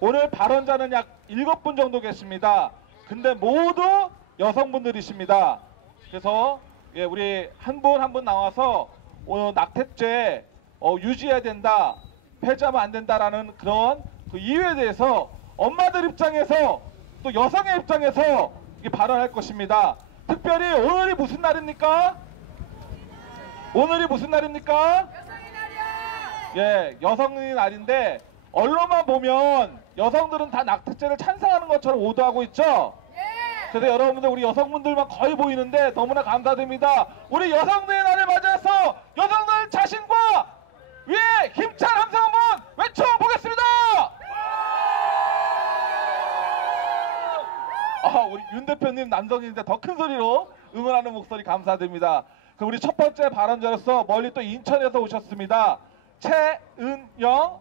오늘 발언자는 약 7분 정도 계십니다. 근데 모두 여성분들이십니다. 그래서 예, 우리 한 분 한 분 나와서 오늘 낙태죄 유지해야 된다, 폐지하면 안 된다라는 그런 그 이유에 대해서 엄마들 입장에서 또 여성의 입장에서 발언할 것입니다. 특별히 오늘이 무슨 날입니까? 오늘이 무슨 날입니까? 여성의 날이야! 예, 여성의 날인데 언론만 보면 여성들은 다 낙태죄를 찬성하는 것처럼 오도하고 있죠? 예! 그래서 여러분들 우리 여성분들만 거의 보이는데 너무나 감사드립니다. 우리 여성들의 날을 맞이해서 여성들 자신과 위에 힘찬 함성 한번 외쳐보겠습니다. 우리 윤 대표님 남성인데 더 큰 소리로 응원하는 목소리 감사드립니다. 그럼 우리 첫 번째 발언자로서 멀리 또 인천에서 오셨습니다. 최은정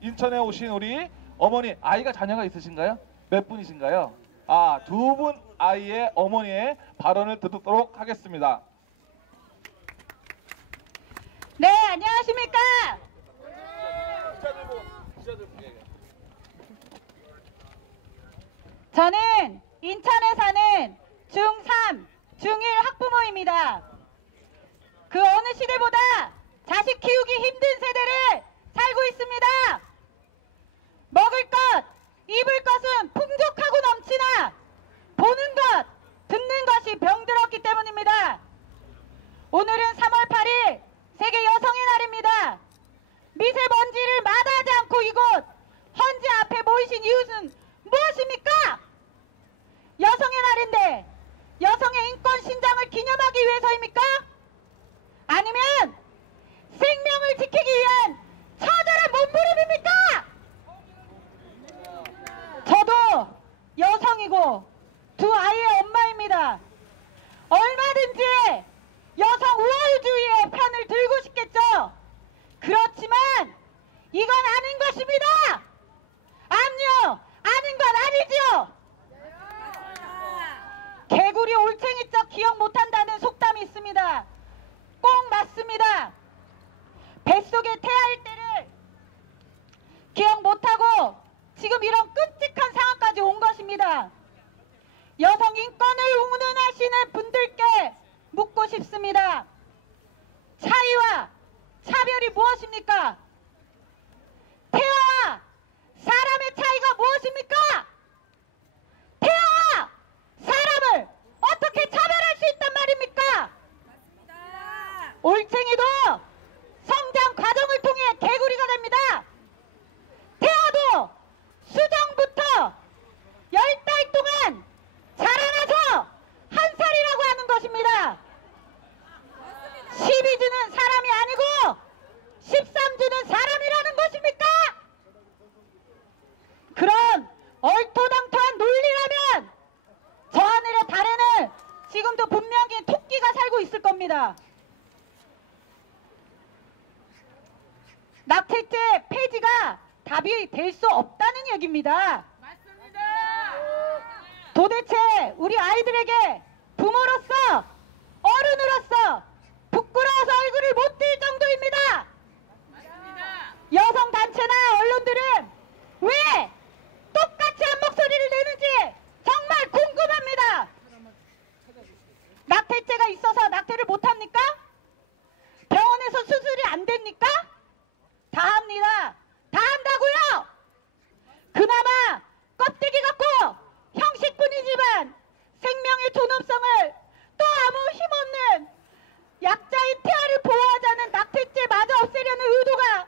인천에 오신 우리 어머니, 아이가 자녀가 있으신가요? 몇 분이신가요? 두 분 아이의 어머니의 발언을 듣도록 하겠습니다. 네, 안녕하십니까? 저는 인천에 사는 중3, 중1 학부모입니다. 그 어느 시대보다 자식 키우기 힘든 세대를 살고 있습니다. 먹을 것, 입을 것은 풍족하고 넘치나 보는 것, 듣는 것이 병들었기 때문입니다. 오늘은 3월 8일 세계 여성의 날입니다. 미세먼지를 마다하지 않고 이곳 헌재 앞에 모이신 이유는 무엇입니까? 여성의 날인데 여성의 인권 신장을 기념하기 위해서입니까? 아니면 생명을 지키기 위한 처절한 몸부림입니까? 저도 여성이고 두 아이의 엄마입니다. 얼마든지 여성 우월주의의 편을 들고 싶겠죠. 그렇지만 이건 아닌 것입니다. 아니요, 아닌 건 아니지요. 개구리 올챙이적 기억 못한다는 속담이 있습니다. 꼭 맞습니다. 뱃속에 태아일 때를 기억 못하고 지금 이런 끔찍한 상황까지 온 것입니다. 여성 인권을 운운하시는 분들께 묻고 싶습니다. 차이와 차별이 무엇입니까? 태아와 사람의 차이가 무엇입니까? 태아와 사람을 어떻게 차별할 수 있단 말입니까? 맞습니다. 올챙이도 성장 과정을 통해 개구리가 됩니다. 태아도 수정부터 10달 동안 자라나서 한 살이라고 하는 것입니다. 12주는 사람이 아니고 13주는 사람이라는 것입니까? 그런 얼토당토한 논리라면 저 하늘의 달에는 지금도 분명히 토끼가 살고 있을 겁니다. 낙태죄 폐지가 답이 될 수 없다는 얘기입니다. 맞습니다. 도대체 우리 아이들에게 부모로서 어른으로서 부끄러워서 얼굴을 못 들 정도입니다. 맞습니다. 여성단체나 언론들은 왜 똑같이 한 목소리를 내는지 정말 궁금합니다. 낙태죄가 있어서 낙태를 못합니까? 병원에서 수술이 안 됩니까? 다 합니다. 다 한다고요. 그나마 껍데기 갖고 형식뿐이지만 생명의 존엄성을 또 아무 힘없는 약자인 태아를 보호하자는 낙태죄마저 없애려는 의도가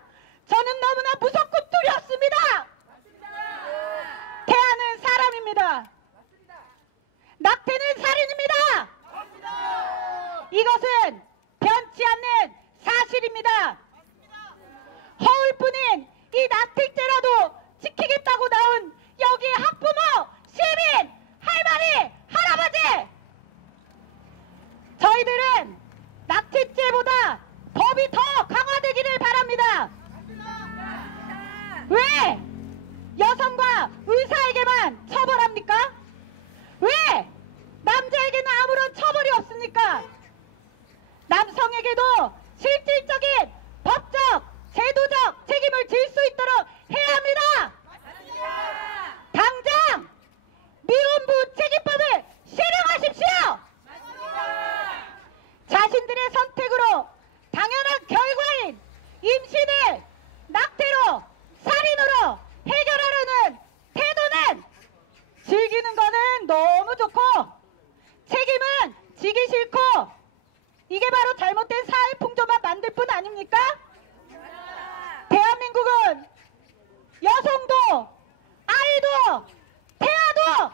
저는 너무나 무섭고 두렵습니다. 맞습니다. 태아는 사람입니다. 맞습니다. 낙태는 살인입니다. 맞습니다. 이것은 변치 않는 사실입니다. 맞습니다. 허울뿐인 이 낙태죄라도 지키겠다고 나온 여기에 학부모, 시민, 할머니, 할아버지! 저희들은 낙태죄보다 법이 더 강화되기를 바랍니다. 왜 여성과 의사에게만 처벌합니까? 왜 남자에게는 아무런 처벌이 없습니까? 남성에게도 실질적인 법적, 제도적 책임을 질 수 있도록 해야만 여성도 아이도 태아도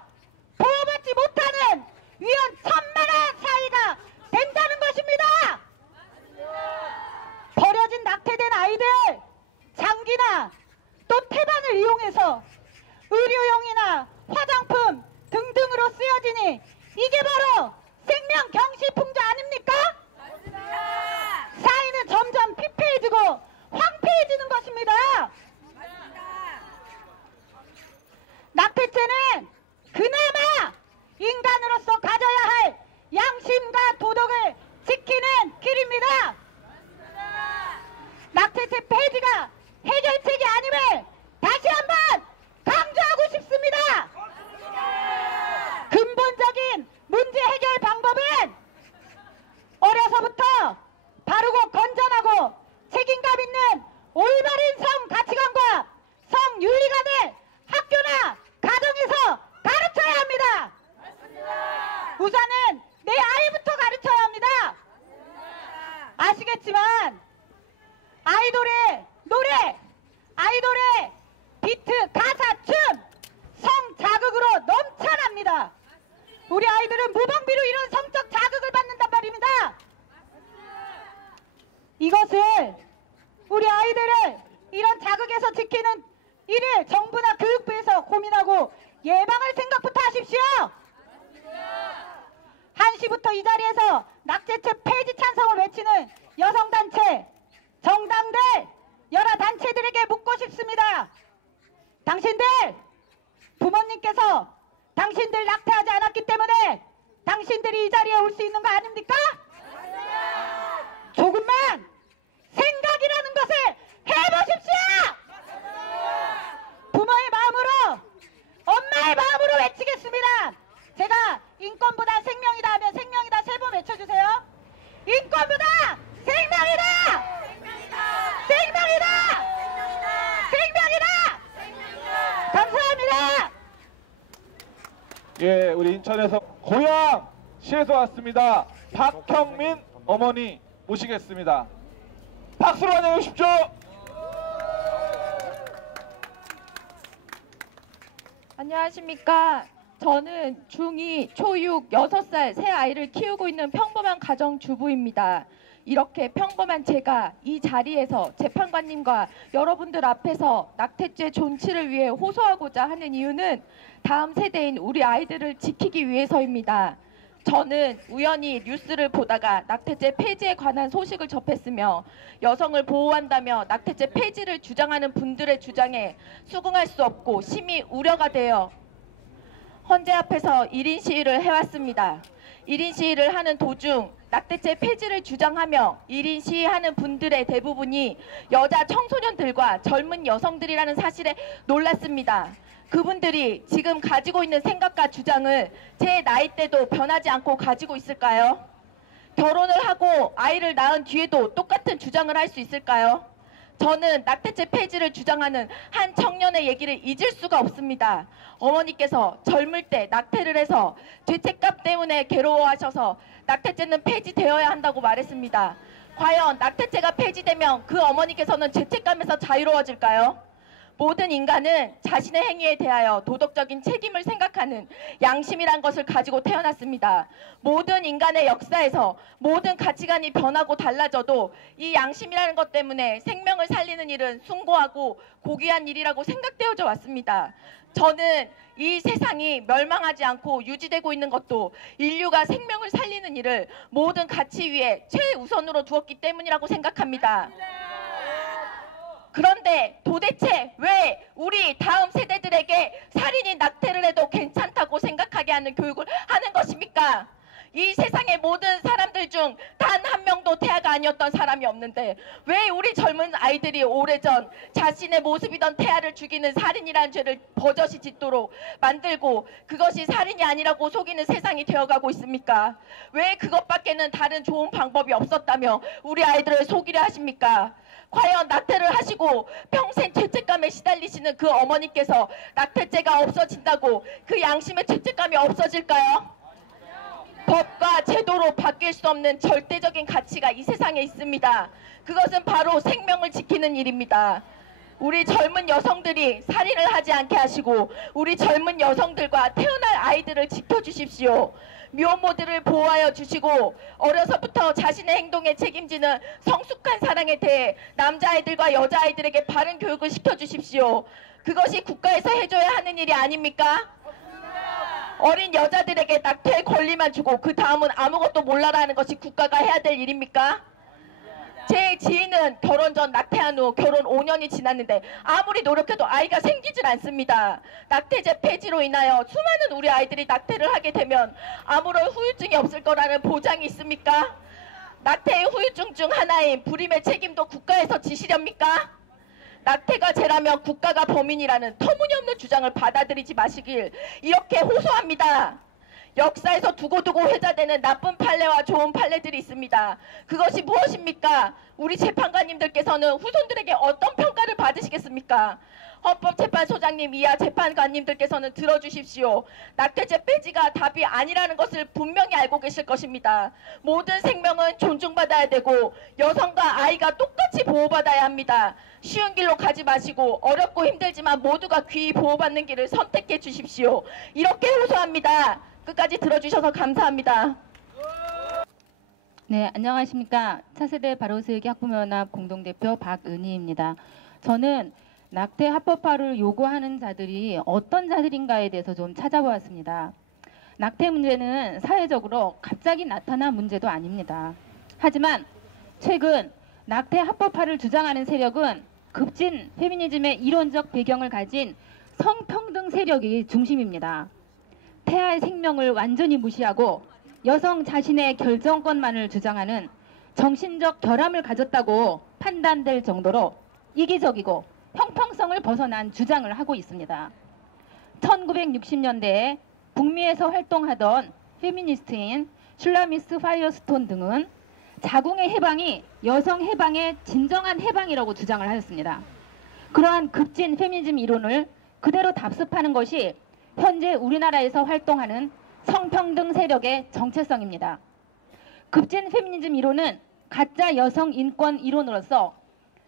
보호받지 못하는 위험천만한 사회가 된다는 것입니다. 버려진 낙태된 아이들 장기나 또 태반을 이용해서 의료용이나 화장품 등등으로 쓰여지니 이게 바로 생명 경시풍조 아닙니까? 사회는 점점 피폐해지고 황폐해지는 것입니다. 낙태죄는 그나마 인간으로서 가져야 할 양심과 도덕을 지키는 길입니다. 낙태죄 폐지가 해결책이 아님을 다시 한번 강조하고 싶습니다. 근본적인 문제 해결 방법은 어려서부터 바르고 건전하고 책임감 있는 올바른 성 가치관과 성 윤리관을 학교나 가정에서 가르쳐야 합니다. 우선은 내 아이부터 가르쳐야 합니다. 아시겠지만 아이돌의 노래, 아이돌의 비트, 가사, 춤, 성 자극으로 넘쳐납니다. 우리 아이들은 무방비로 이런 성적 자극을 받는단 말입니다. 이것을 우리 아이들을 이런 자극에서 지키는 일을 정부나 교육부에서 고민하고 예방할 생각부터 하십시오. 1시부터 이 자리에서 낙태죄 폐지 찬성을 외치는 여성단체, 정당들, 여러 단체들에게 묻고 싶습니다. 당신들, 부모님께서 당신들 낙태하지 않았기 때문에 당신들이 이 자리에 올 수 있는 거 아닙니까? 조금만 생각이라는 것을 해보십시오. 부모의 마음으로, 엄마의 마음으로 외치겠습니다. 제가 인권보다 생명이다 하면 생명이다 3번 외쳐주세요. 인권보다 생명이다! 생명이다! 생명이다! 감사합니다. 예, 우리 인천에서 고양시에서 왔습니다. 박형민 어머니 모시겠습니다. 박수로 환영해 주십시오. 안녕하십니까. 저는 중2, 초6, 6살 새 아이를 키우고 있는 평범한 가정주부입니다. 이렇게 평범한 제가 이 자리에서 재판관님과 여러분들 앞에서 낙태죄 존치를 위해 호소하고자 하는 이유는 다음 세대인 우리 아이들을 지키기 위해서입니다. 저는 우연히 뉴스를 보다가 낙태죄 폐지에 관한 소식을 접했으며 여성을 보호한다며 낙태죄 폐지를 주장하는 분들의 주장에 수긍할 수 없고 심히 우려가 되어 헌재 앞에서 1인 시위를 해왔습니다. 1인 시위를 하는 도중 낙태죄 폐지를 주장하며 1인 시위하는 분들의 대부분이 여자 청소년들과 젊은 여성들이라는 사실에 놀랐습니다. 그분들이 지금 가지고 있는 생각과 주장을 제 나이 때도 변하지 않고 가지고 있을까요? 결혼을 하고 아이를 낳은 뒤에도 똑같은 주장을 할 수 있을까요? 저는 낙태죄 폐지를 주장하는 한 청년의 얘기를 잊을 수가 없습니다. 어머니께서 젊을 때 낙태를 해서 죄책감 때문에 괴로워하셔서 낙태죄는 폐지되어야 한다고 말했습니다. 과연 낙태죄가 폐지되면 그 어머니께서는 죄책감에서 자유로워질까요? 모든 인간은 자신의 행위에 대하여 도덕적인 책임을 생각하는 양심이란 것을 가지고 태어났습니다. 모든 인간의 역사에서 모든 가치관이 변하고 달라져도 이 양심이라는 것 때문에 생명을 살리는 일은 숭고하고 고귀한 일이라고 생각되어져 왔습니다. 저는 이 세상이 멸망하지 않고 유지되고 있는 것도 인류가 생명을 살리는 일을 모든 가치 위에 최우선으로 두었기 때문이라고 생각합니다. 그런데 도대체 왜 우리 다음 세대들에게 살인이 낙태를 해도 괜찮다고 생각하게 하는 교육을 하는 것입니까? 이 세상의 모든 사람들 중 단 한 명도 태아가 아니었던 사람이 없는데 왜 우리 젊은 아이들이 오래전 자신의 모습이던 태아를 죽이는 살인이라는 죄를 버젓이 짓도록 만들고 그것이 살인이 아니라고 속이는 세상이 되어가고 있습니까? 왜 그것밖에는 다른 좋은 방법이 없었다며 우리 아이들을 속이려 하십니까? 과연 낙태를 하시고 평생 죄책감에 시달리시는 그 어머니께서 낙태죄가 없어진다고 그 양심의 죄책감이 없어질까요? 법과 제도로 바뀔 수 없는 절대적인 가치가 이 세상에 있습니다. 그것은 바로 생명을 지키는 일입니다. 우리 젊은 여성들이 살인을 하지 않게 하시고 우리 젊은 여성들과 태어날 아이들을 지켜주십시오. 미혼모들을 보호하여 주시고 어려서부터 자신의 행동에 책임지는 성숙한 사랑에 대해 남자아이들과 여자아이들에게 바른 교육을 시켜주십시오. 그것이 국가에서 해줘야 하는 일이 아닙니까? 어린 여자들에게 낙태의 권리만 주고 그 다음은 아무것도 몰라라는 것이 국가가 해야 될 일입니까? 제 지인은 결혼 전 낙태한 후 결혼 5년이 지났는데 아무리 노력해도 아이가 생기질 않습니다. 낙태제 폐지로 인하여 수많은 우리 아이들이 낙태를 하게 되면 아무런 후유증이 없을 거라는 보장이 있습니까? 낙태의 후유증 중 하나인 불임의 책임도 국가에서 지시렵니까? 낙태가 죄라면 국가가 범인이라는 터무니없는 주장을 받아들이지 마시길 이렇게 호소합니다. 역사에서 두고두고 회자되는 나쁜 판례와 좋은 판례들이 있습니다. 그것이 무엇입니까? 우리 재판관님들께서는 후손들에게 어떤 평가를 받으시겠습니까? 헌법재판소장님 이하 재판관님들께서는 들어주십시오. 낙태죄 폐지가 답이 아니라는 것을 분명히 알고 계실 것입니다. 모든 생명은 존중받아야 되고 여성과 아이가 똑같이 보호받아야 합니다. 쉬운 길로 가지 마시고 어렵고 힘들지만 모두가 귀히 보호받는 길을 선택해 주십시오. 이렇게 호소합니다. 끝까지 들어주셔서 감사합니다. 네, 안녕하십니까. 차세대 바로세우기 학부모연합 공동대표 박은희입니다. 저는 낙태 합법화를 요구하는 자들이 어떤 자들인가에 대해서 좀 찾아보았습니다. 낙태 문제는 사회적으로 갑자기 나타난 문제도 아닙니다. 하지만 최근 낙태 합법화를 주장하는 세력은 급진 페미니즘의 이론적 배경을 가진 성평등 세력이 중심입니다. 태아의 생명을 완전히 무시하고 여성 자신의 결정권만을 주장하는 정신적 결함을 가졌다고 판단될 정도로 이기적이고 형평성을 벗어난 주장을 하고 있습니다. 1960년대에 북미에서 활동하던 페미니스트인 슐라미스 파이어스톤 등은 자궁의 해방이 여성 해방의 진정한 해방이라고 주장을 하였습니다. 그러한 급진 페미니즘 이론을 그대로 답습하는 것이 현재 우리나라에서 활동하는 성평등 세력의 정체성입니다. 급진 페미니즘 이론은 가짜 여성 인권 이론으로서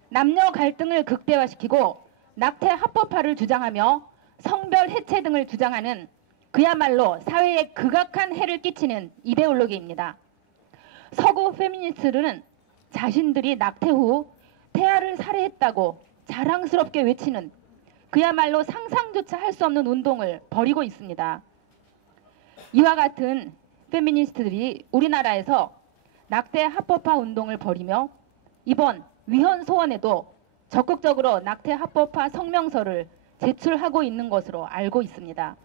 남녀 갈등을 극대화시키고 낙태 합법화를 주장하며 성별 해체 등을 주장하는 그야말로 사회에 극악한 해를 끼치는 이데올로기입니다. 서구 페미니스트들은 자신들이 낙태 후 태아를 살해했다고 자랑스럽게 외치는 그야말로 상상조차 할 수 없는 운동을 벌이고 있습니다. 이와 같은 페미니스트들이 우리나라에서 낙태 합법화 운동을 벌이며 이번 위헌 소원에도 적극적으로 낙태 합법화 성명서를 제출하고 있는 것으로 알고 있습니다.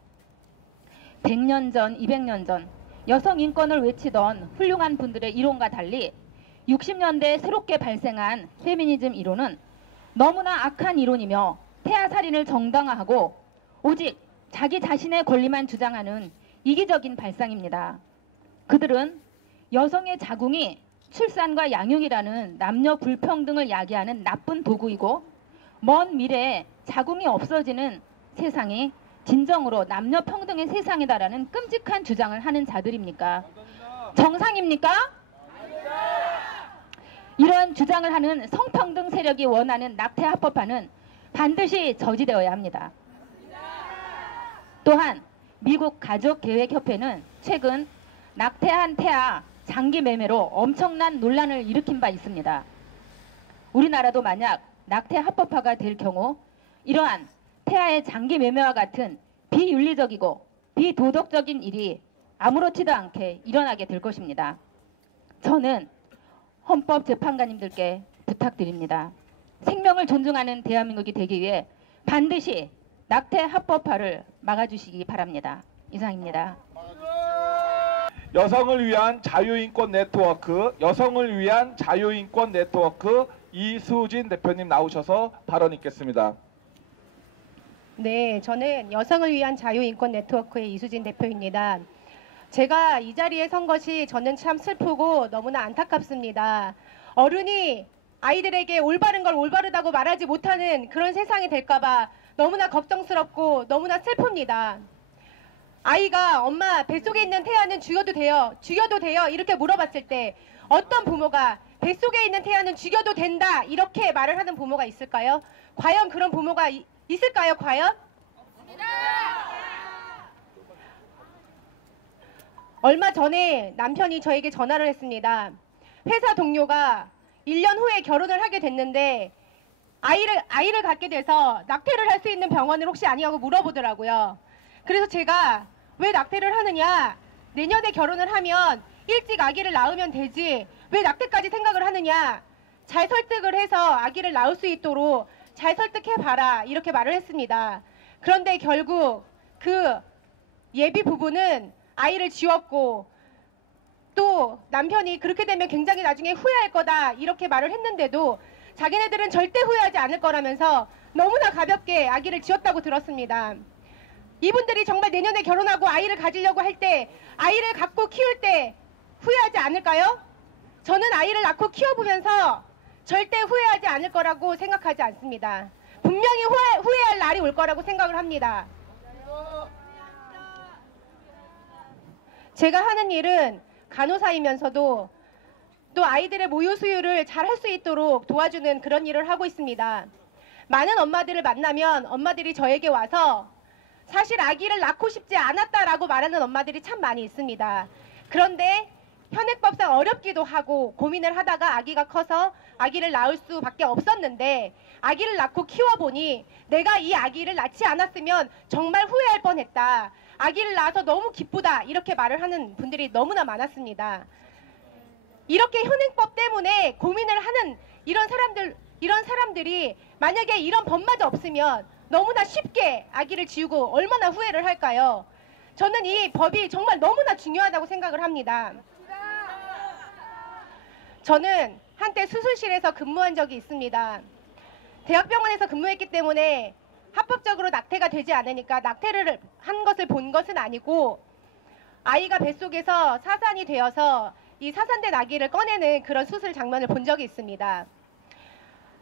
100년 전, 200년 전 여성 인권을 외치던 훌륭한 분들의 이론과 달리 60년대에 새롭게 발생한 페미니즘 이론은 너무나 악한 이론이며 태아 살인을 정당화하고 오직 자기 자신의 권리만 주장하는 이기적인 발상입니다. 그들은 여성의 자궁이 출산과 양육이라는 남녀 불평등을 야기하는 나쁜 도구이고 먼 미래에 자궁이 없어지는 세상이 진정으로 남녀 평등의 세상이다라는 끔찍한 주장을 하는 자들입니까? 정상입니까? 이러한 주장을 하는 성평등 세력이 원하는 낙태 합법화는 반드시 저지되어야 합니다. 또한 미국 가족계획협회는 최근 낙태한 태아 장기 매매로 엄청난 논란을 일으킨 바 있습니다. 우리나라도 만약 낙태 합법화가 될 경우 이러한 태아의 장기 매매와 같은 비윤리적이고 비도덕적인 일이 아무렇지도 않게 일어나게 될 것입니다. 저는 헌법재판관님들께 부탁드립니다. 생명을 존중하는 대한민국이 되기 위해 반드시 낙태 합법화를 막아주시기 바랍니다. 이상입니다. 여성을 위한 자유인권 네트워크, 여성을 위한 자유인권 네트워크 이수진 대표님 나오셔서 발언 있겠습니다. 네, 저는 여성을 위한 자유인권 네트워크의 이수진 대표입니다. 제가 이 자리에 선 것이 저는 참 슬프고 너무나 안타깝습니다. 어른이 아이들에게 올바른 걸 올바르다고 말하지 못하는 그런 세상이 될까봐 너무나 걱정스럽고 너무나 슬픕니다. 아이가 엄마 뱃속에 있는 태아는 죽여도 돼요 이렇게 물어봤을 때 어떤 부모가 뱃속에 있는 태아는 죽여도 된다 이렇게 말을 하는 부모가 있을까요? 과연 그런 부모가 있을까요? 과연? 얼마 전에 남편이 저에게 전화를 했습니다. 회사 동료가 1년 후에 결혼을 하게 됐는데 아이를 갖게 돼서 낙태를 할 수 있는 병원을 혹시 아니냐고 물어보더라고요. 그래서 제가 왜 낙태를 하느냐, 내년에 결혼을 하면 일찍 아기를 낳으면 되지 왜 낙태까지 생각을 하느냐, 잘 설득을 해서 아기를 낳을 수 있도록 잘 설득해봐라 이렇게 말을 했습니다. 그런데 결국 그 예비 부부는 아이를 지웠고 또 남편이 그렇게 되면 굉장히 나중에 후회할 거다 이렇게 말을 했는데도 자기네들은 절대 후회하지 않을 거라면서 너무나 가볍게 아기를 지웠다고 들었습니다. 이분들이 정말 내년에 결혼하고 아이를 가지려고 할 때, 아이를 갖고 키울 때 후회하지 않을까요? 저는 아이를 낳고 키워보면서 절대 후회하지 않을 거라고 생각하지 않습니다. 분명히 후회할 날이 올 거라고 생각을 합니다. 제가 하는 일은 간호사이면서도 또 아이들의 모유 수유를 잘 할 수 있도록 도와주는 그런 일을 하고 있습니다. 많은 엄마들을 만나면 엄마들이 저에게 와서 사실 아기를 낳고 싶지 않았다라고 말하는 엄마들이 참 많이 있습니다. 그런데 현행법상 어렵기도 하고 고민을 하다가 아기가 커서 아기를 낳을 수밖에 없었는데 아기를 낳고 키워보니 내가 이 아기를 낳지 않았으면 정말 후회할 뻔했다. 아기를 낳아서 너무 기쁘다. 이렇게 말을 하는 분들이 너무나 많았습니다. 이렇게 현행법 때문에 고민을 하는 이런 사람들이 만약에 이런 법마저 없으면 너무나 쉽게 아기를 지우고 얼마나 후회를 할까요? 저는 이 법이 정말 너무나 중요하다고 생각을 합니다. 저는 한때 수술실에서 근무한 적이 있습니다. 대학병원에서 근무했기 때문에 합법적으로 낙태가 되지 않으니까 낙태를 한 것을 본 것은 아니고 아이가 뱃속에서 사산이 되어서 이 사산된 아기를 꺼내는 그런 수술 장면을 본 적이 있습니다.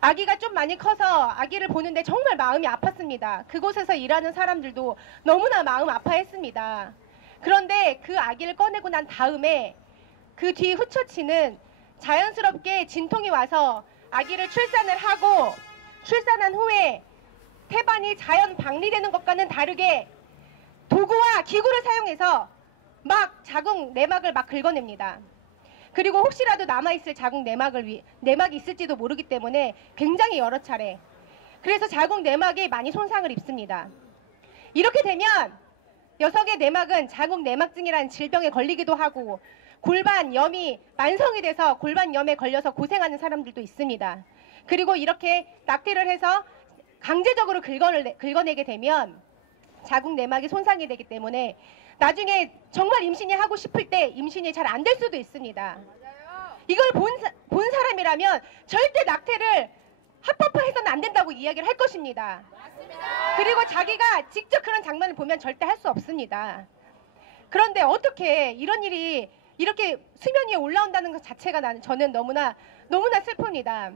아기가 좀 많이 커서 아기를 보는데 정말 마음이 아팠습니다. 그곳에서 일하는 사람들도 너무나 마음 아파했습니다. 그런데 그 아기를 꺼내고 난 다음에 그 뒤 후처치는 자연스럽게 진통이 와서 아기를 출산을 하고 출산한 후에 태반이 자연 박리되는 것과는 다르게 도구와 기구를 사용해서 막 자궁 내막을 막 긁어냅니다. 그리고 혹시라도 남아있을 자궁 내막이 있을지도 모르기 때문에 굉장히 여러 차례. 그래서 자궁 내막이 많이 손상을 입습니다. 이렇게 되면 여성의 내막은 자궁 내막증이라는 질병에 걸리기도 하고 골반염이 만성이 돼서 골반염에 걸려서 고생하는 사람들도 있습니다. 그리고 이렇게 낙태를 해서 강제적으로 긁어내게 되면 자궁 내막이 손상이 되기 때문에 나중에 정말 임신이 하고 싶을 때 임신이 잘 안 될 수도 있습니다. 이걸 본 사람이라면 절대 낙태를 합법화해서는 안 된다고 이야기를 할 것입니다. 그리고 자기가 직접 그런 장면을 보면 절대 할 수 없습니다. 그런데 어떻게 이런 일이 이렇게 수면 위에 올라온다는 것 자체가 저는 너무나 슬픕니다.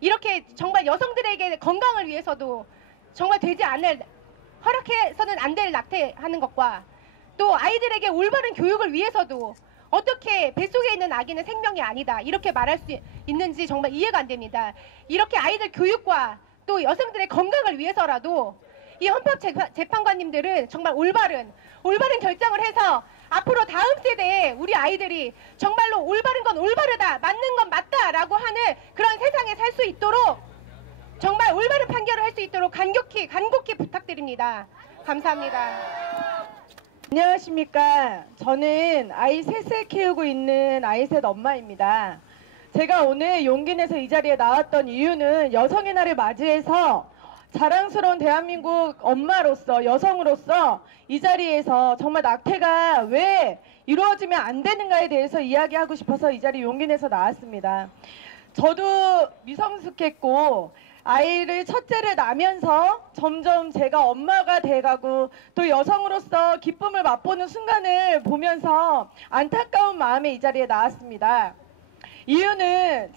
이렇게 정말 여성들에게 건강을 위해서도 정말 허락해서는 안 될 낙태하는 것과 또 아이들에게 올바른 교육을 위해서도 어떻게 뱃속에 있는 아기는 생명이 아니다 이렇게 말할 수 있는지 정말 이해가 안 됩니다. 이렇게 아이들 교육과 또 여성들의 건강을 위해서라도 이 헌법재판관님들은 정말 올바른 결정을 해서 앞으로 다음 세대에 우리 아이들이 정말로 올바른 건 올바르다, 맞는 건 맞다라고 하는 그런 세상에 살 수 있도록 정말 올바른 판결을 할 수 있도록 간곡히 부탁드립니다. 감사합니다. 안녕하십니까. 저는 아이 셋을 키우고 있는 아이 셋 엄마입니다. 제가 오늘 용기 내서 이 자리에 나왔던 이유는 여성의 날을 맞이해서 자랑스러운 대한민국 엄마로서 여성으로서 이 자리에서 정말 낙태가 왜 이루어지면 안 되는가에 대해서 이야기하고 싶어서 이 자리에 용기 내서 나왔습니다. 저도 미성숙했고 아이를 첫째를 낳으면서 점점 제가 엄마가 돼가고 또 여성으로서 기쁨을 맛보는 순간을 보면서 안타까운 마음에 이 자리에 나왔습니다. 이유는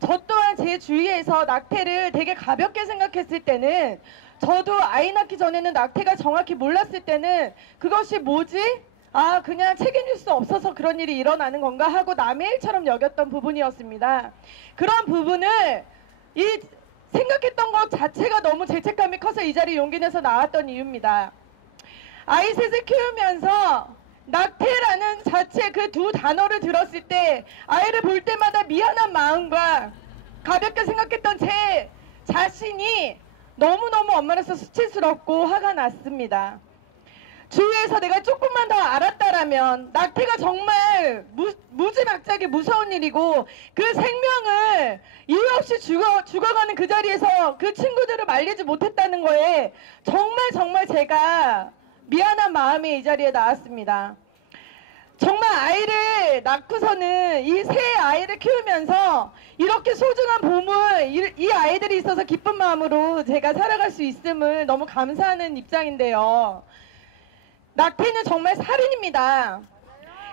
저 또한 제 주위에서 낙태를 되게 가볍게 생각했을 때는 저도 아이 낳기 전에는 낙태가 정확히 몰랐을 때는 그것이 뭐지? 아, 그냥 책임질 수 없어서 그런 일이 일어나는 건가 하고 남의 일처럼 여겼던 부분이었습니다. 그런 부분을 생각했던 것 자체가 너무 죄책감이 커서 이 자리에 용기 내서 나왔던 이유입니다. 아이 셋을 키우면서 낙태라는 자체 그 두 단어를 들었을 때 아이를 볼 때마다 미안한 마음과 가볍게 생각했던 제 자신이 너무너무 엄마로서 수치스럽고 화가 났습니다. 주위에서 내가 조금만 더 알았다라면 낙태가 정말 무지막지하게 무서운 일이고 그 생명을 이유 없이 죽어가는 그 자리에서 그 친구들을 말리지 못했다는 거에 정말 제가 미안한 마음에 이 자리에 나왔습니다. 정말 아이를 낳고서는 이 세 아이를 키우면서 이렇게 소중한 보물, 이 아이들이 있어서 기쁜 마음으로 제가 살아갈 수 있음을 너무 감사하는 입장인데요. 낙태는 정말 살인입니다.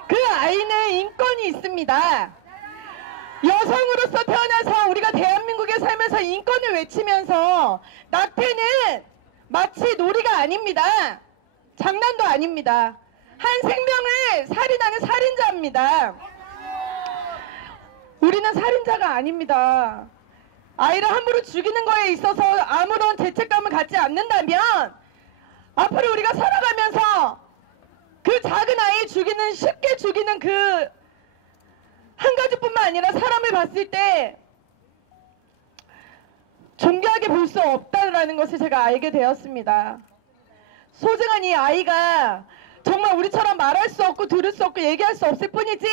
그 아이는 인권이 있습니다. 여성으로서 태어나서 우리가 대한민국에 살면서 인권을 외치면서 낙태는 마치 놀이가 아닙니다. 장난도 아닙니다. 한 생명을 살인하는 살인자입니다. 우리는 살인자가 아닙니다. 아이를 함부로 죽이는 거에 있어서 아무런 죄책감을 갖지 않는다면 앞으로 우리가 살아가면서 그 작은 아이 쉽게 죽이는 그 한 가지뿐만 아니라 사람을 봤을 때 존귀하게 볼 수 없다라는 것을 제가 알게 되었습니다. 소중한 이 아이가 정말 우리처럼 말할 수 없고 들을 수 없고 얘기할 수 없을 뿐이지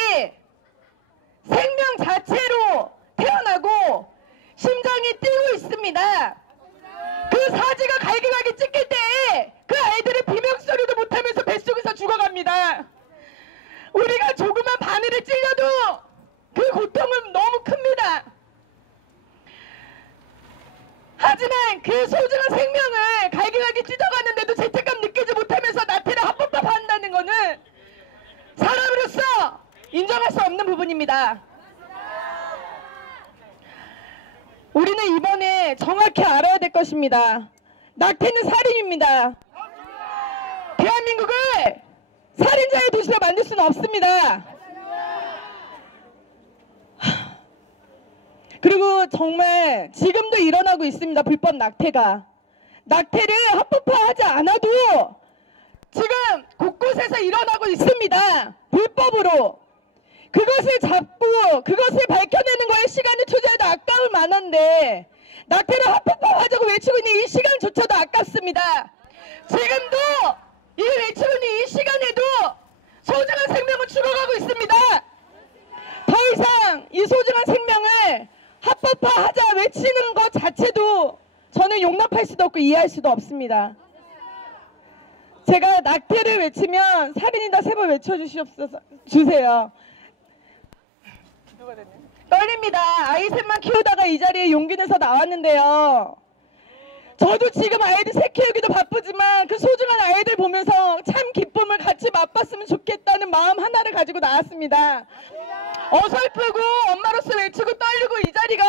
생명 자체로 태어나고 심장이 뛰고 있습니다. 그 사지가 갈기갈기 찢길 때 그 아이들은 비명소리도 못하면서 뱃속에서 죽어갑니다. 우리가 조그만 바늘을 찔려도 그 고통은 너무 큽니다. 하지만 그 소중한 생명을 갈기갈기 찢어가는데도 죄책감 느끼지 못하면서 낙태를 합법화한다는 것은 사람으로서 인정할 수 없는 부분입니다. 우리는 이번에 정확히 알아야 될 것입니다. 낙태는 살인입니다. 대한민국을 살인자의 도시로 만들 수는 없습니다. 그리고 정말 지금도 일어나고 있습니다. 불법 낙태가. 낙태를 합법화하지 않아도 지금 곳곳에서 일어나고 있습니다. 불법으로. 그것을 잡고 그것을 밝혀내는 거에 시간을 투자해도 아까울 만한데 낙태를 합법화하자고 외치고 있는 이 시간조차도 아깝습니다. 지금도 이 외치고 있는 이 시간에도 소중한 생명은 죽어가고 있습니다. 더 이상 이 소중한 생명을 합법화하자 외치는 것 자체도 저는 용납할 수도 없고 이해할 수도 없습니다. 제가 낙태를 외치면 살인이다 3번 외쳐주세요. 떨립니다. 아이 셋만 키우다가 이 자리에 용기 내서 나왔는데요. 저도 지금 아이들 셋 키우기도 바쁘지만 그 소중한 아이들 보면서 참 기쁨을 같이 맛봤으면 좋겠다는 마음 하나를 가지고 나왔습니다. 어설프고 엄마로서 외치고 떨리고 이 자리가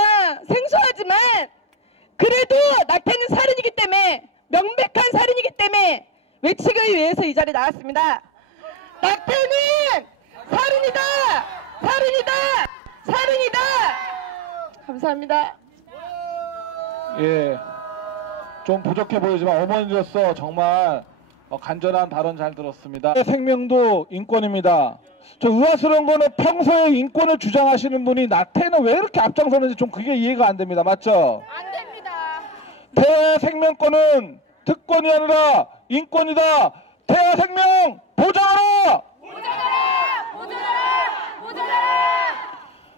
생소하지만 그래도 낙태는 살인이기 때문에 명백한 살인이기 때문에 외치기 위해서 이 자리에 나왔습니다. 낙태는 살인이다! 살인이다! 살인이다! 감사합니다. 예, 좀 부족해 보이지만 어머니로서 정말 간절한 발언 잘 들었습니다. 생명도 인권입니다. 저 의아스러운 거는 평소에 인권을 주장하시는 분이 낙태는 왜 이렇게 앞장서는지 좀 그게 이해가 안 됩니다. 맞죠? 안 됩니다. 태아 생명권은 특권이 아니라 인권이다. 태아 생명 보장하라!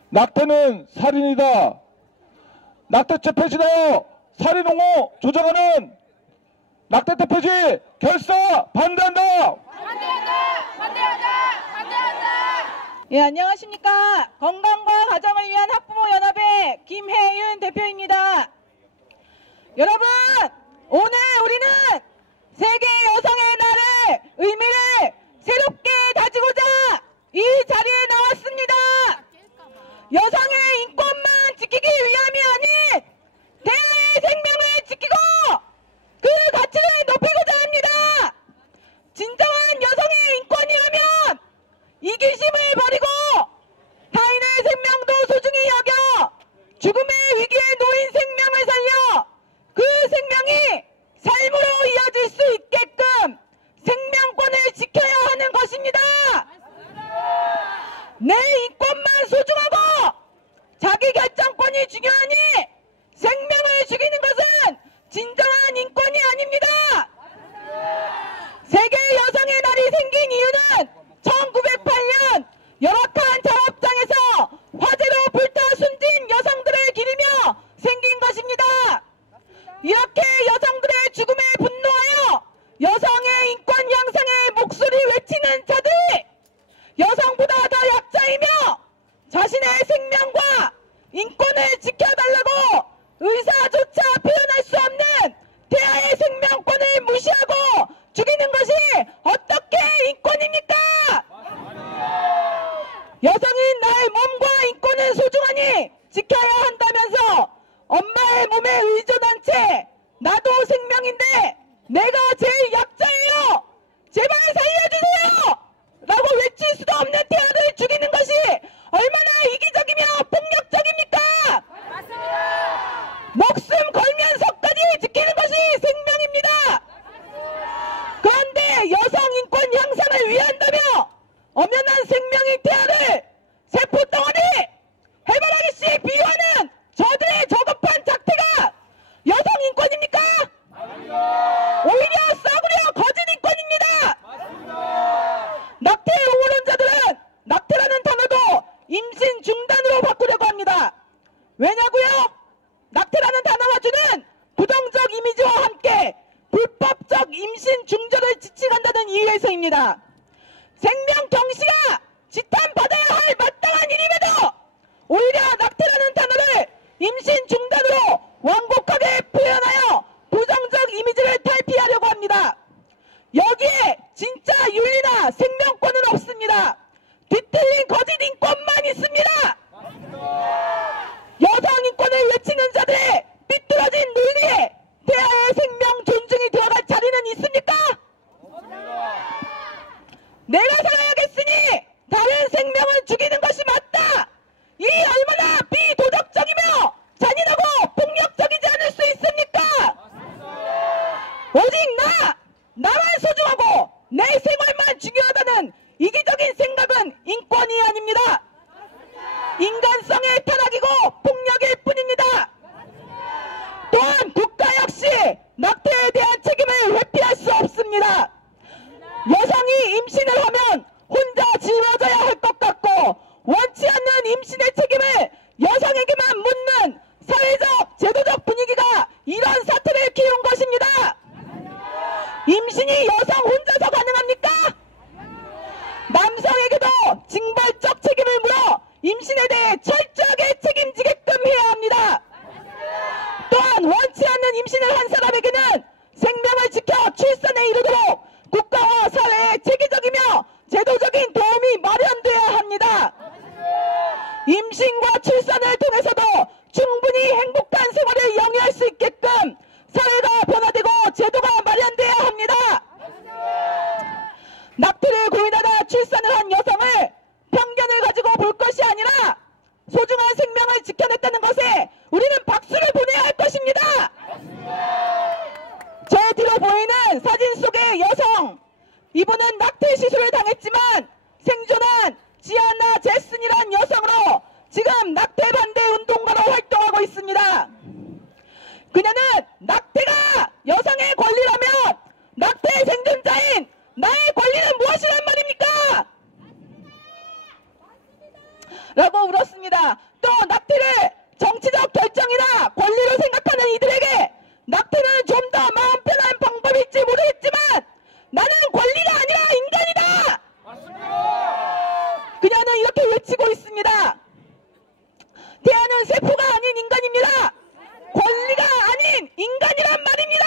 낙태는 살인이다. 낙태죄 폐지하여 살인 옹호 조장하는 낙태죄 폐지 결사 반대한다. 예, 안녕하십니까. 건강과 가정을 위한 학부모연합의 김혜윤 대표입니다. 여러분, 오늘 우리는 세계 여성의 날의 의미를 새롭게 다지고자 이 자리에 나왔습니다. 여성의 인권만 지키기 위함이 아닌 대의 생명을 지키고 그 가치를 높이고자 합니다. 진정한 여성의 인권이라면 여성인데 내가 제일 약자예요. 제발 살려주세요. 라고 외칠 수도 없는 태아를 죽이는 것이 얼마나 이기적이며 폭력적입니까? 맞습니다. 목숨 걸면서까지 지키는 것이 생명입니다. 그런데 여성 인권 향상을 위한다며 엄연한 생명인 태아를 세포덩어리 해바라기씨에 비유하는 저들의 저급한 작태가 여성 인권입니까? 오히려 싸구려 거짓 인권입니다. 낙태 옹호론자들은 낙태라는 단어도 임신 중단으로 바꾸려고 합니다. 왜냐고요? 낙태라는 단어가 주는 부정적 이미지와 함께 불법적 임신 중절을 지칭한다는 이유에서입니다. 생명 경시가 지탄받아야 할 마땅한 일임에도 오히려 낙태라는 단어를 임신 중단으로 완곡하게 표현하여 부정적 이미지를 탈피하려고 합니다. 여기에 진짜 윤리나 생명권은 없습니다. 뒤틀린 거짓 인권만 있습니다. 여성 인권을 외치는 자들의 삐뚤어진 논리에 태아의 생명 존중이 들어갈 자리는 있습니까? 내가 살아야겠으니 다른 생명을 죽이는 것이 맞다. 이 얼마나 비도덕적이며 잔인하고 폭력적이지 않을 수 있습니까? 오직 나만 소중하고 내 생활만 중요하다는 이기적인 생각은 인권이 아닙니다. 인간성의 타락이고 폭력일 뿐입니다. 또한 국가 역시 낙태에 대한 책임을 회피할 수 없습니다. 여성이 임신을 하면 혼자 짊어져야 할 것 같고 원치 않는 임신의 책임을 여성에게만 묻는 사회적 제도적 분위기가 이런 사태를 키운 것입니다. 임신이 여성 혼자서 가능합니까? 남성에게도 징벌적 책임을 물어 임신에 대해 철저하게 책임지게끔 해야 합니다. 또한 원치 않는 임신을 한 사람에게는 생명을 지켜 출산에 이르도록 국가와 사회의 체계적이며 제도적인 도움이 마련돼야 합니다. 임신과 출산을 통해서도 충분히 행복한 생활을 영위할 수 있게끔 사회가 변화되고 제도가 마련돼야 합니다. 낙태를 고민하다 출산을 한 여성을 편견을 가지고 볼 것이 아니라 소중한 생명을 지켜냈다는 것에 우리는 박수를 보내야 할 것입니다. 제 뒤로 보이는 사진 속의 여성, 이분은 낙태 시술을 당했지만 생존한 지아나 제슨이란 여성으로 지금 낙태 반대 운동가로 활동하고 있습니다. 그녀는 낙태가 여성의 권리라면 낙태 생존자인 나의 권리는 무엇이란 말입니까? 라고 울었습니다. 또 낙태를 정치적 결정이나 권리로 생각하는 이들에게 낙태는 좀 더 마음 편한 방법일지 모르겠지만 나는 권리가 아니라 인간이다. 맞습니다. 그녀는 이렇게 외치고 있습니다. 태아는 세포가 아닌 인간입니다. 권리가 아닌 인간이란 말입니다.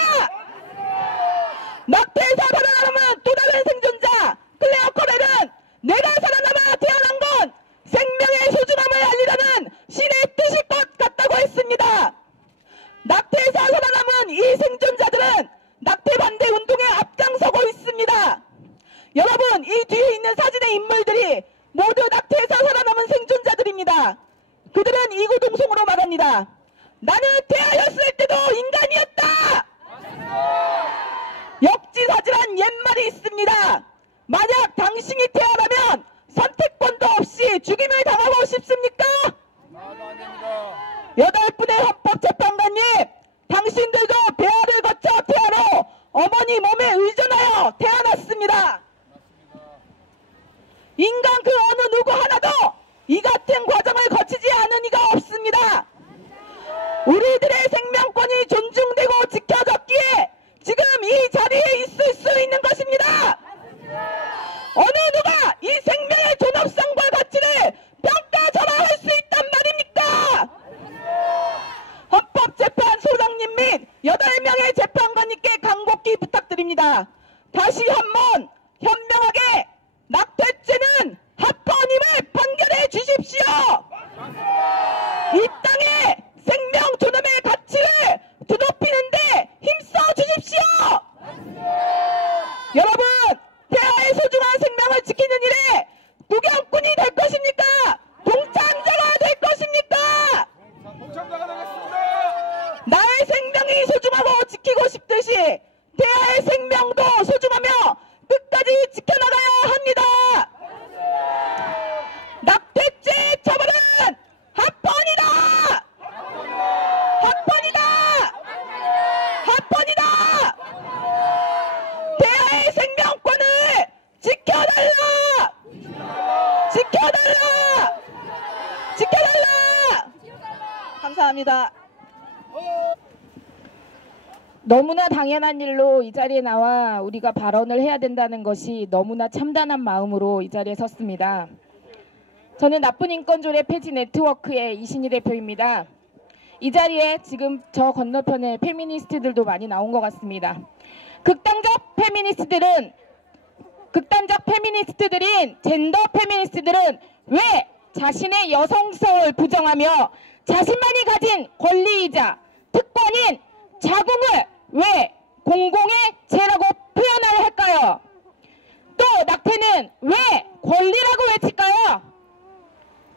낙태에서 살아남은 또 다른 생존자 클레어 커렐은 내가 살아남아 태어난 건 생명의 소중함을 알리라는 신의 뜻일 것 같다고 했습니다. 낙태에서 살아남은 이 생존자들은 낙태 반대 운동에 앞장서고 있습니다. 여러분, 이 뒤에 있는 사진의 인물들이 모두 낙태에서 살아남은 생존자들입니다. 그들은 이구동성으로 말합니다. 나는 태아였을 때도 인간이었다. 역지사지란 옛말이 있습니다. 만약 당신이 태아라면 선택권도 없이 죽임을 당하고 싶습니까? 8분의 헌법재판관님, 당신들도 배아를 거쳐 태아로 어머니 몸에 의존하여 태어났습니다. 인간 그 어느 누구 하나도 이 같은 과정을 거치지 않은 이가 없습니다. 우리들의 생명권이 존중되고 지켜졌기에 지금 이 자리에 있을 수 있는 것입니다. 어느 누가 이 생명의 존엄성과 가치를 평가절하할 수 있단 말입니까? 헌법재판소장님 및 8명의 재판관님께 간곡히 부탁드립니다. 다시 한번 현명하게 낙태죄는 합헌임을 판결해 주십시오. 이 땅에 생명 존엄의 가치를 드높이는데 힘써 주십시오. 감사합니다. 너무나 당연한 일로 이 자리에 나와 우리가 발언을 해야 된다는 것이 너무나 참담한 마음으로 이 자리에 섰습니다. 저는 나쁜 인권조례 폐지 네트워크의 이신희 대표입니다. 이 자리에 지금 저 건너편에 페미니스트들도 많이 나온 것 같습니다. 극단적 페미니스트들인 젠더 페미니스트들은 왜 자신의 여성성을 부정하며 자신만이 가진 권리이자 특권인 자궁을 왜 공공의 죄라고 표현을 할까요? 또 낙태는 왜 권리라고 외칠까요?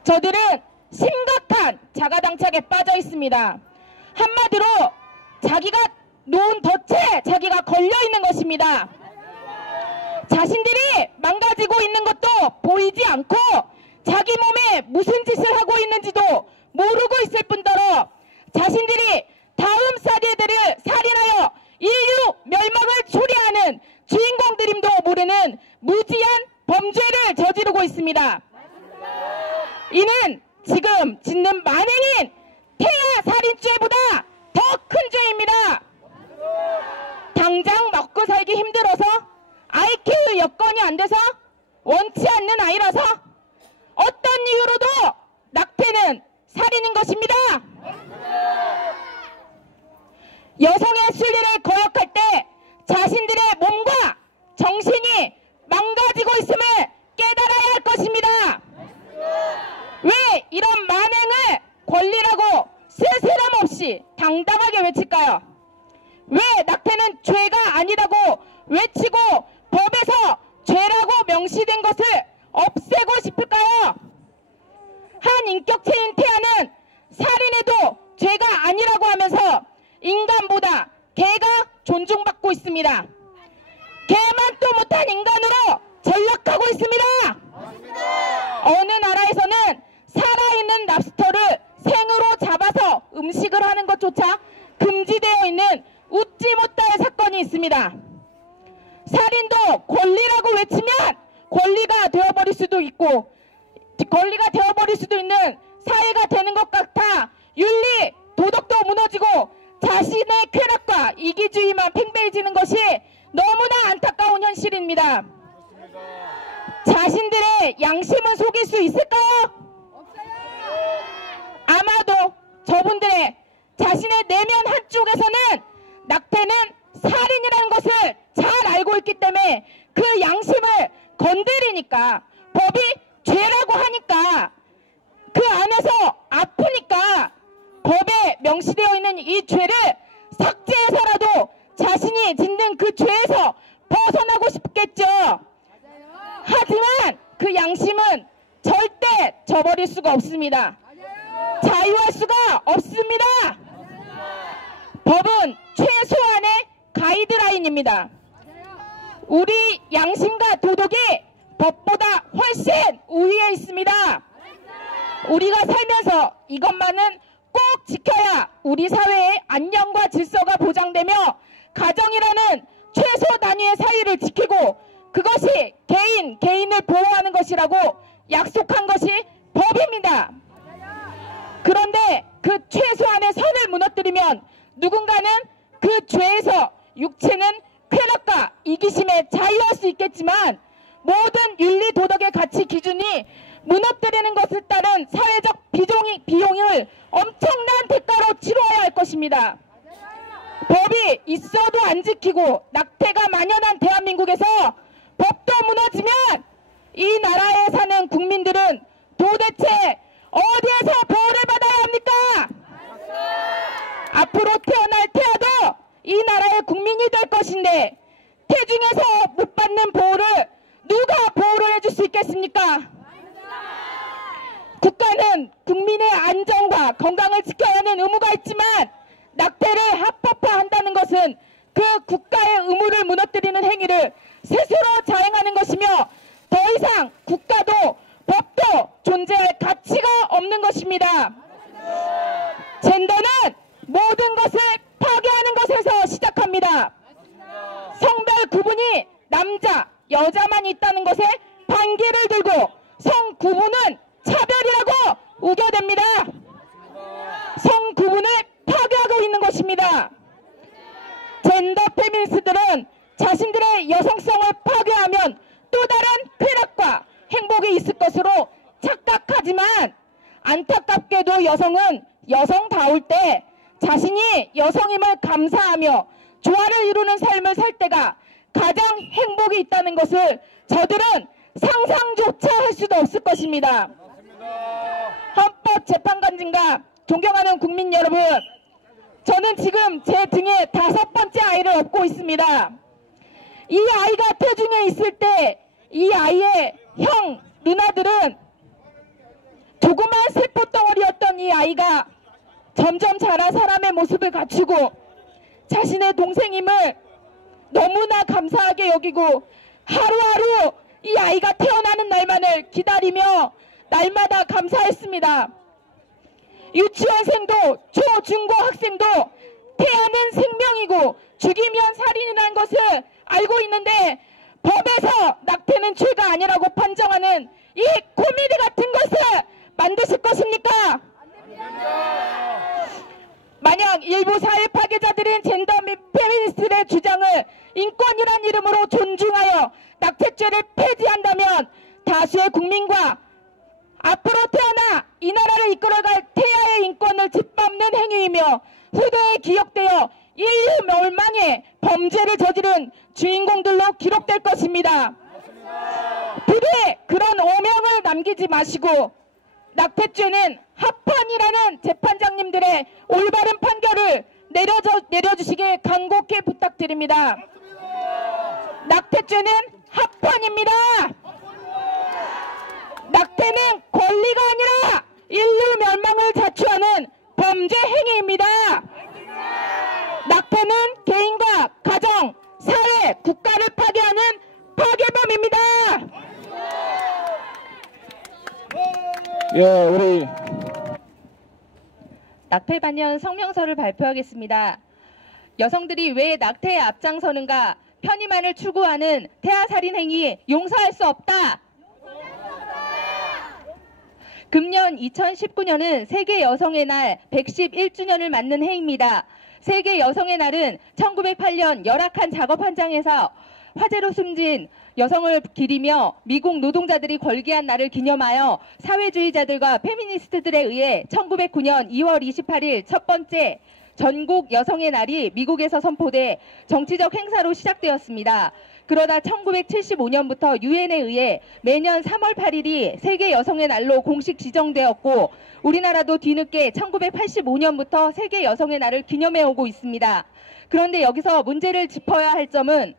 저들은 심각한 자가당착에 빠져 있습니다. 한마디로 자기가 놓은 덫에 자기가 걸려 있는 것입니다. 자신들이 망가지고 있는 것도 보이지 않고 자기 몸에 무슨 짓을 하고 있는지도 모르고 있을 뿐더러 자신들이 다음 세대들을 살인하여 인류 멸망을 초래하는 주인공들임도 모르는 무지한 범죄를 저지르고 있습니다. 이는 지금 짓는 만행인 태아 살인죄보다 더 큰 죄입니다. 당장 먹고 살기 힘들어서 아이 키울 여건이 안 돼서 원치 않는 아이라서 어떤 이유로도 낙태는 살인인 것입니다. 여성의 순리를 거역할 때 자신들의 몸과 정신이 망가지고 있음을 깨달아야 할 것입니다. 왜 이런 만행을 권리라고 스스럼 없이 당당하게 외칠까요? 왜 낙태는 죄가 아니라고 외치고 법에서 죄라고 명시된 것을 없애고 싶을까요? 한 인격체인 태아는 살인해도 죄가 아니라고 하면서 인간보다 개가 존중받고 있습니다. 개만도 못한 인간으로 전락하고 있습니다. 어느 나라에서는 살아있는 랍스터를 생으로 잡아서 음식을 하는 것조차 금지되어 있는 웃지 못할 사건이 있습니다. 살인도 권리라고 외치면 권리가 되어버릴 수도 있고 권리가 되어버릴 수도 있는 사회가 되는 것 같아 윤리, 도덕도 무너지고 자신의 쾌락과 이기주의만 팽배해지는 것이 너무나 안타까운 현실입니다. 자신들의 양심은 속일 수 있을까요? 아마도 저분들의 자신의 내면 한쪽에서는 낙태는 살인이라는 것을 잘 알고 있기 때문에 그 양심을 건드리니까 법이 죄라고 하니까 그 안에서 아프니까 법에 명시되어 있는 이 죄를 삭제해서라도 자신이 짓는 그 죄에서 벗어나고 싶겠죠. 하지만 그 양심은 절대 저버릴 수가 없습니다. 자유할 수가 없습니다. 법은 최소한의 가이드라인입니다. 우리 양심과 도덕이 법보다 훨씬 우위에 있습니다. 우리가 살면서 이것만은 꼭 지켜야 우리 사회의 안녕과 질서가 보장되며 가정이라는 최소 단위의 사이를 지키고 그것이 개인을 보호하는 것이라고 약속한 것이 법입니다. 그런데 그 최소한의 선을 무너뜨리면 누군가는 그 죄에서 육체는 쾌락과 이기심에 자유할 수 있겠지만 모든 윤리 도덕의 가치 기준이 무너뜨리는 것을 따른 사회적 비용을 엄청난 대가로 치러야 할 것입니다. 법이 있어도 안 지키고 낙태가 만연한 대한민국에서 법도 무너지면 이 나라에 사는 국민들은 도대체 어디에서 보호를 받아야 합니까? 앞으로 태어날 태아도 이 나라의 국민이 될 것인데 태중에서 못 받는 보호를 누가 보호를 해줄 수 있겠습니까? 국가는 국민의 안전과 건강을 지켜야 하는 의무가 있지만 낙태를 합법화한다는 것은 그 국가의 의무를 무너뜨리는 행위를 스스로 자행하는 것이며 더 이상 국가도 법도 존재할 가치가 없는 것입니다. 젠더는 모든 것을 파괴하는 것에서 시작합니다. 성별 구분이 남자, 여자만 있다는 것에 반기를 들고 성 구분은 차별이라고 우겨댑니다. 성구분을 파괴하고 있는 것입니다. 젠더 페미니스트들은 자신들의 여성성을 파괴하면 또 다른 쾌락과 행복이 있을 것으로 착각하지만 안타깝게도 여성은 여성다울 때 자신이 여성임을 감사하며 조화를 이루는 삶을 살 때가 가장 행복이 있다는 것을 저들은 상상조차 할 수도 없을 것입니다. 헌법재판관님과 존경하는 국민 여러분, 저는 지금 제 등에 5번째 아이를 업고 있습니다. 이 아이가 태중에 있을 때 이 아이의 형, 누나들은 조그만 세포덩어리였던 이 아이가 점점 자라 사람의 모습을 갖추고 자신의 동생임을 너무나 감사하게 여기고 하루하루 이 아이가 태어나는 날만을 기다리며 날마다 감사했습니다. 유치원생도 초, 중고 학생도 태어는 생명이고 죽이면 살인이라는 것을 알고 있는데 법에서 낙태는 죄가 아니라고 판정하는 이 코미디 같은 것을 만드실 것입니까? 만약 일부 사회 파괴자들인 젠더 페미니스트의 주장을 인권이란 이름으로 존중하여 낙태죄를 폐지한다면 다수의 국민과 앞으로 태어나 이 나라를 이끌어갈 태아의 인권을 짓밟는 행위이며 후대에 기억되어 인류 멸망의 범죄를 저지른 주인공들로 기록될 것입니다. 부디 그런 오명을 남기지 마시고 낙태죄는 합헌이라는 재판장님들의 올바른 판결을 내려주시길 간곡히 부탁드립니다. 낙태죄는 합헌입니다. 낙태는 권리가 아니라 인류 멸망을 자초하는 범죄 행위입니다. 낙태는 개인과 가정, 사회, 국가를 파괴하는 파괴범입니다. 예, 우리 낙태 반년 성명서를 발표하겠습니다. 여성들이 왜 낙태에 앞장서는가? 편의만을 추구하는 태아살인 행위 용서할 수 없다. 금년 2019년은 세계 여성의 날 111주년을 맞는 해입니다. 세계 여성의 날은 1908년 열악한 작업 현장에서 화재로 숨진 여성을 기리며 미국 노동자들이 걸기한 날을 기념하여 사회주의자들과 페미니스트들에 의해 1909년 2월 28일 첫 번째 전국 여성의 날이 미국에서 선포돼 정치적 행사로 시작되었습니다. 그러다 1975년부터 유엔에 의해 매년 3월 8일이 세계 여성의 날로 공식 지정되었고 우리나라도 뒤늦게 1985년부터 세계 여성의 날을 기념해오고 있습니다. 그런데 여기서 문제를 짚어야 할 점은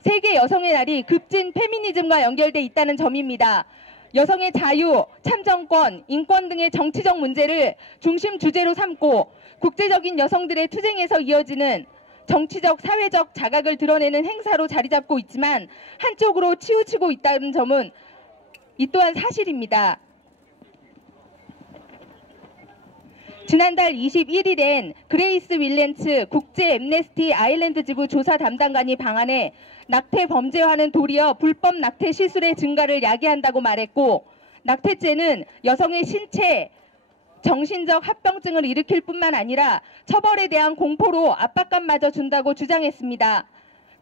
세계 여성의 날이 급진 페미니즘과 연결돼 있다는 점입니다. 여성의 자유, 참정권, 인권 등의 정치적 문제를 중심 주제로 삼고 국제적인 여성들의 투쟁에서 이어지는 정치적, 사회적 자각을 드러내는 행사로 자리 잡고 있지만 한쪽으로 치우치고 있다는 점은 이 또한 사실입니다. 지난달 21일엔 그레이스 윌렌츠 국제 엠네스티 아일랜드 지부 조사 담당관이 방한해 낙태 범죄화는 도리어 불법 낙태 시술의 증가를 야기한다고 말했고 낙태죄는 여성의 신체, 정신적 합병증을 일으킬 뿐만 아니라 처벌에 대한 공포로 압박감마저 준다고 주장했습니다.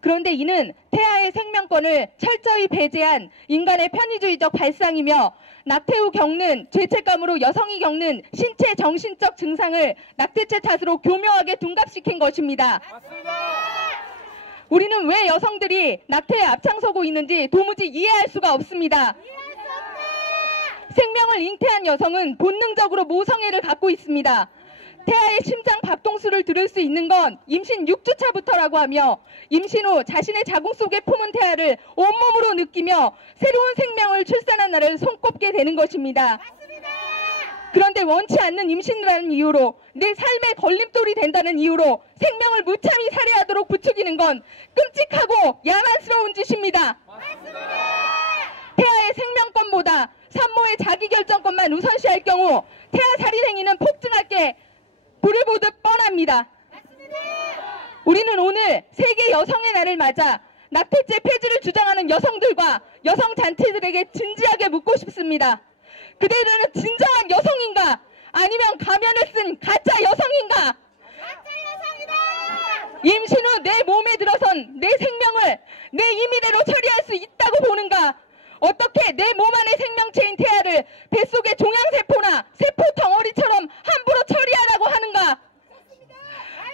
그런데 이는 태아의 생명권을 철저히 배제한 인간의 편의주의적 발상이며 낙태 후 겪는 죄책감으로 여성이 겪는 신체 정신적 증상을 낙태죄 탓으로 교묘하게 둔갑시킨 것입니다. 우리는 왜 여성들이 낙태에 앞장서고 있는지 도무지 이해할 수가 없습니다. 생명을 잉태한 여성은 본능적으로 모성애를 갖고 있습니다. 태아의 심장 박동수를 들을 수 있는 건 임신 6주차부터라고 하며 임신 후 자신의 자궁 속에 품은 태아를 온몸으로 느끼며 새로운 생명을 출산한 날을 손꼽게 되는 것입니다. 그런데 원치 않는 임신이라는 이유로 내 삶의 걸림돌이 된다는 이유로 생명을 무참히 살해하도록 부추기는 건 끔찍하고 야만스러운 짓입니다. 태아의 생명권보다 산모의 자기결정권만 우선시할 경우 태아 살인 행위는 폭증할 게 불을 보듯 뻔합니다. 우리는 오늘 세계 여성의 날을 맞아 낙태죄 폐지를 주장하는 여성들과 여성 단체들에게 진지하게 묻고 싶습니다. 그대들은 진정한 여성인가? 아니면 가면을 쓴 가짜 여성인가? 임신 후 내 몸에 들어선 내 생명을 내 임의대로 처리할 수 있다고 보는가? 어떻게 내 몸 안의 생명체인 태아를 뱃속의 종양세포나 세포 덩어리처럼 함부로 처리하라고 하는가?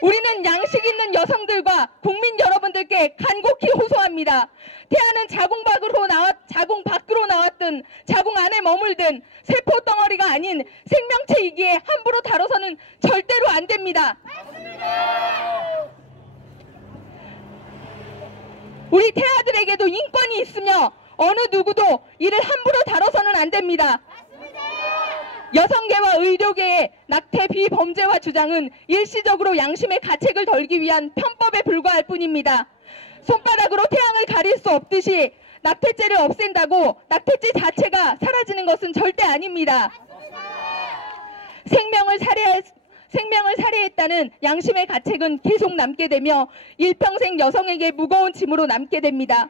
우리는 양식 있는 여성들과 국민 여러분들께 간곡히 호소합니다. 태아는 자궁 밖으로 나왔든 자궁 안에 머물든 세포 덩어리가 아닌 생명체이기에 함부로 다뤄서는 절대로 안 됩니다. 우리 태아들에게도 인권이 있으며 어느 누구도 이를 함부로 다뤄서는 안 됩니다. 여성계와 의료계의 낙태 비범죄화 주장은 일시적으로 양심의 가책을 덜기 위한 편법에 불과할 뿐입니다. 손바닥으로 태양을 가릴 수 없듯이 낙태죄를 없앤다고 낙태죄 자체가 사라지는 것은 절대 아닙니다. 생명을 살해했다는 양심의 가책은 계속 남게 되며 일평생 여성에게 무거운 짐으로 남게 됩니다.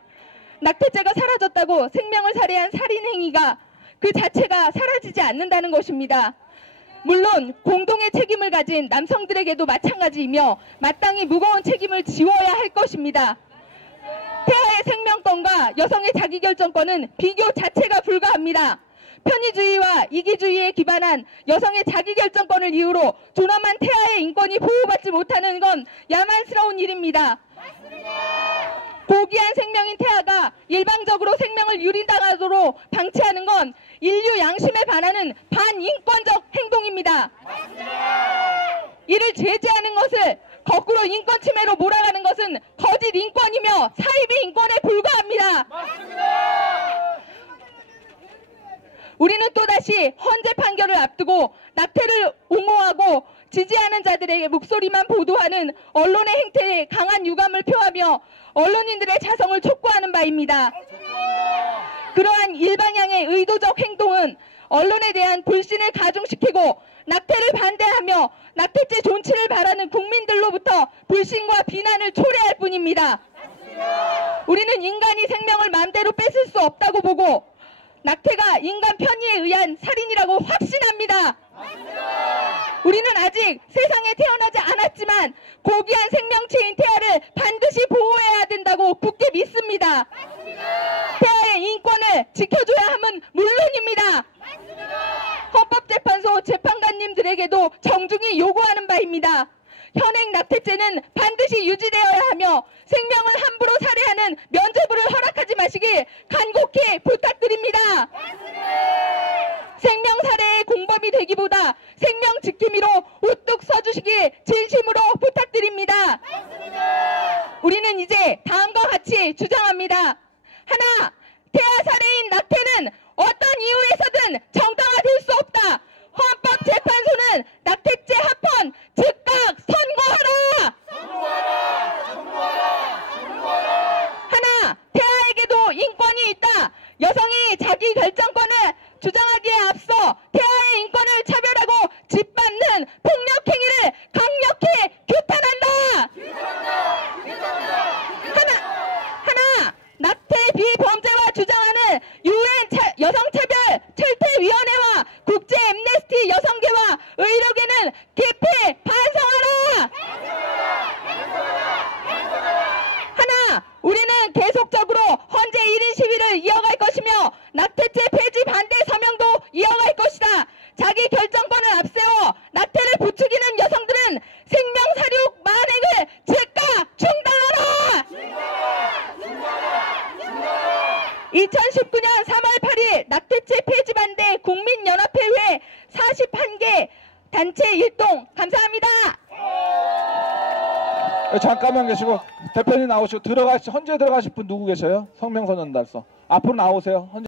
낙태죄가 사라졌다고 생명을 살해한 살인행위가 그 자체가 사라지지 않는다는 것입니다. 물론 공동의 책임을 가진 남성들에게도 마찬가지이며 마땅히 무거운 책임을 지워야 할 것입니다. 태아의 생명권과 여성의 자기결정권은 비교 자체가 불가합니다. 편의주의와 이기주의에 기반한 여성의 자기결정권을 이유로 존엄한 태아의 인권이 보호받지 못하는 건 야만스러운 일입니다. 고귀한 생명인 태아가 일방적으로 생명을 유린당하도록 방치하는 건 인류 양심에 반하는 반인권적 행동입니다. 이를 제재하는 것을 거꾸로 인권 침해로 몰아가는 것은 거짓 인권이며 사이비 인권에 불과합니다. 우리는 또다시 헌재 판결을 앞두고 낙태를 옹호하고 지지하는 자들의 목소리만 보도하는 언론의 행태에 강한 유감을 표하며 언론인들의 자성을 촉구하는 바입니다. 그러한 일방향의 의도적 행동은 언론에 대한 불신을 가중시키고 낙태를 반대하며 낙태죄 존치를 바라는 국민들로부터 불신과 비난을 초래할 뿐입니다. 우리는 인간이 생명을 마음대로 뺏을 수 없다고 보고 낙태가 인간 편의에 의한 살인이라고 확신합니다. 우리는 아직 세상에 태어나지 않았지만 고귀한 생명체인 태아를 반드시 보호해야 된다고 굳게 믿습니다. 태아의 인권을 지켜줘야 함은 물론입니다. 헌법재판소 재판관님들에게도 정중히 요구하는 바입니다. 현행 낙태죄는 반드시 유지되어야 하며 생명을 함부로 살해하는 면죄부를 허락하지 마시길 간곡히 부탁드립니다. 생명 살해의 공범이 되기보다 생명 지킴이로 우뚝 서주시길 진심으로 부탁드립니다. 우리는 이제 다음과 같이 주장합니다. 하나, 태아 살해인 낙태는 어떤 이유에서든 정당화될 수 없다. 헌법재판소는 낙태죄 합헌 즉각 선고하라. 하나, 태아에게도 인권이 있다. 여성이 자기 결정권을 주장하기에 앞서 태아의 인권을 차별하고 짓밟는 폭력행위를 강력히 규탄한다. 하나, 낙태 비범죄화 주장하는 UN 여성차별 철폐위원회와 국제 엠네스티 여성계와 의료계는 깊이 반성하라. 하나, 우리는 계속적으로 헌재 1인 시위를 이어갈 것이며 낙태죄 폐지 반대 서명도 이어갈 것이다. 자기 결정권을 앞세워 낙태를 부추기는 여성들은 생명 사륙 만행을 즉각 중단하라. 2019년 3월 8일 낙태죄 폐지 반대 국민연합회회 41개 단체 일동 감사합니다. 잠깐만 계시고 대표님 나오시고 헌재 들어가실 분 누구 계셔요? 성명선언달서 앞으로 나오세요. 헌재